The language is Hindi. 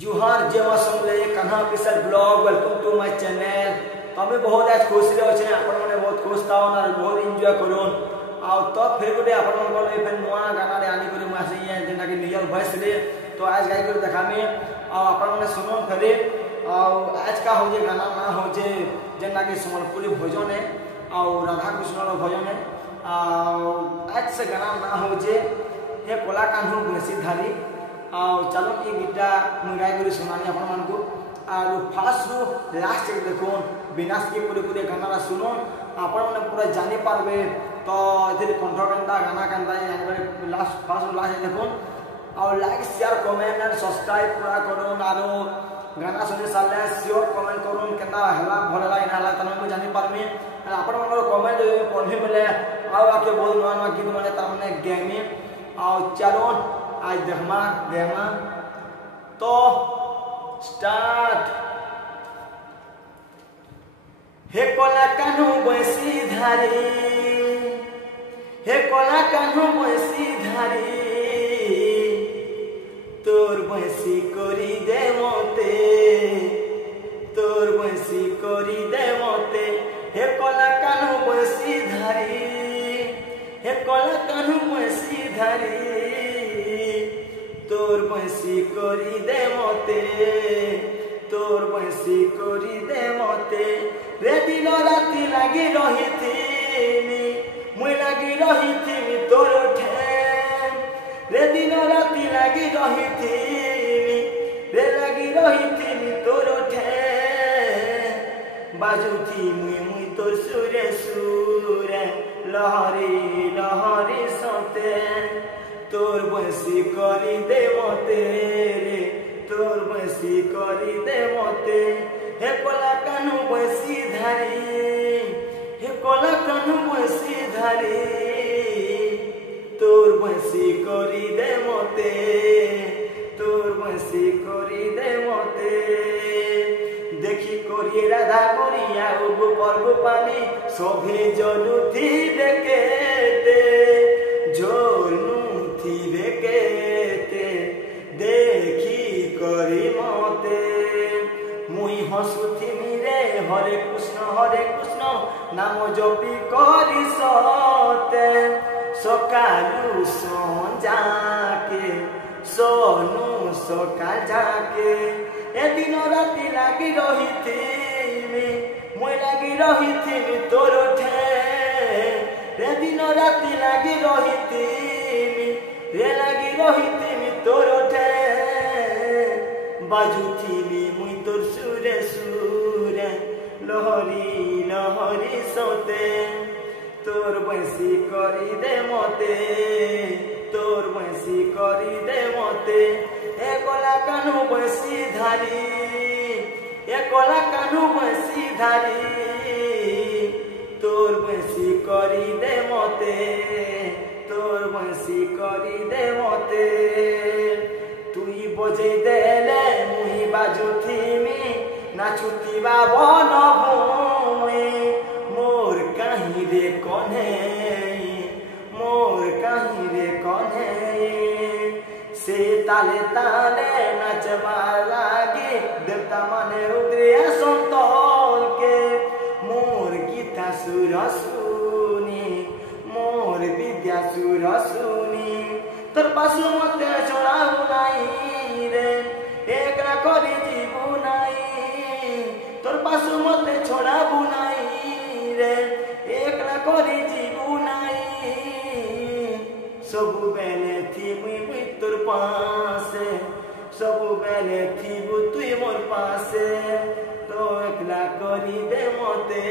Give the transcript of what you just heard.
जुहार जय Samlei Kanha official blog welcome to my channel. तो हमें बहुत आज खुशी रे अछि आपण माने बहुत खुश ताओ ना बहुत एंजॉय करोन आ तो फिर गुटे आपण मन को फिर नवा गाना रे आनी करी मासे ये जेना कि नियर वॉइस रे तो आज गाई कर देखामे आ आपण माने सुनो फेरे आ आज का हो जे गाना ना हो जे जेना कि समलपुरी भजन है और राधा कृष्ण रो भजन है आ आज से गाना ना हो जे हे कोला कान्हू बेसी धारी आ चलो ये गीता मुई गाय करी सुनानी आपण मान को और फास्ट रु लास्ट तक देखो विनाश के पूरे पूरे गाना सुनो आपण माने पूरा जानि पारबे तो इधर कंठ कंटा गाना कंटा यानी लास्ट फास्ट लास्ट देखो और like share comment and subscribe पूरा करो आरो गाना सुने साले श्योर कमेंट करो केता हला भलला इनाला तने को जानि पारबे आपण माने कमेंट पढे बेले आ आके बहुत नवा गीत माने त हमने गेमिंग आ चलो आज देखमा तो स्टार्ट। हे कोला कान्हू बंसी धारी हे कोला कान्हू बंसी धारी तोर बंसी करी दे मते तोर बंसी करी दे मते हे कोला कान्हू बंसी धारी हे कोला कान्हू बंसी धारी तोर बंसी करी दे मते तोर बंसी करी दे मते रे दिन राति लागी रहिथिनी मुई लागी रहिथिनी तोर ठेम रे दिन राति लागी रहिथिनी रे लागी रहिथिनी तोर ठेम बाजुथी मुई तोर सुरे सुरे लहरी लहरी सते तोर बंसी करी दे मते रे तोर बंसी करी दे मते हे कोला कान्हू बंसी धारी हे कोला कान्हू बंसी धारी तोर बंसी करी दे मते तोर बंसी करी दे मते देखी करी राधा करिया उगु पर्व पानी सभे जनुथी देखेते झोरनु थी केते देखी करी मते मुई हसुथी रे हरे कृष्ण नाम जपी करी सते सकालू संजाके सोनू सकाल जाके ए दिन राति लागी रहिथिनी मुई लागी रहिथिनी तोर ठे रे दिन राति लागी रहिथिनी रे लागी रहिथिनी तोर ठे बाजुथिली मुई तोर सुरे सुरे लहरी लहरी सते तोर बंसी करी दे मते तोर बंसी करी दे मते ए कोला कान्हू बंसी धारी ए कोला कान्हू बंसी धारी तोर बंसी करी दे मते तोर बंसी करी दे मते तुई बजे देले मुई बाजुथीमी नाचुतीबा बन भूमि मोर कहीं रे कन्हे मोर कहीं रे कन्हे से ताले ताले नाचबा लागी देवता माने उतरे संतल के मोर गीता सुर सुनी मोर विद्या सुर सुनी तोर पासु मते छोड़ाबु नाई रे एकरा करी जीवु नाई तोर पासु मते छोड़ाबु नाई रे एकरा करी जीवु नाई सबु बेले थी मुई तोर पासे सबु बेले थी तुई मोर पासे तो एकला करी दे मते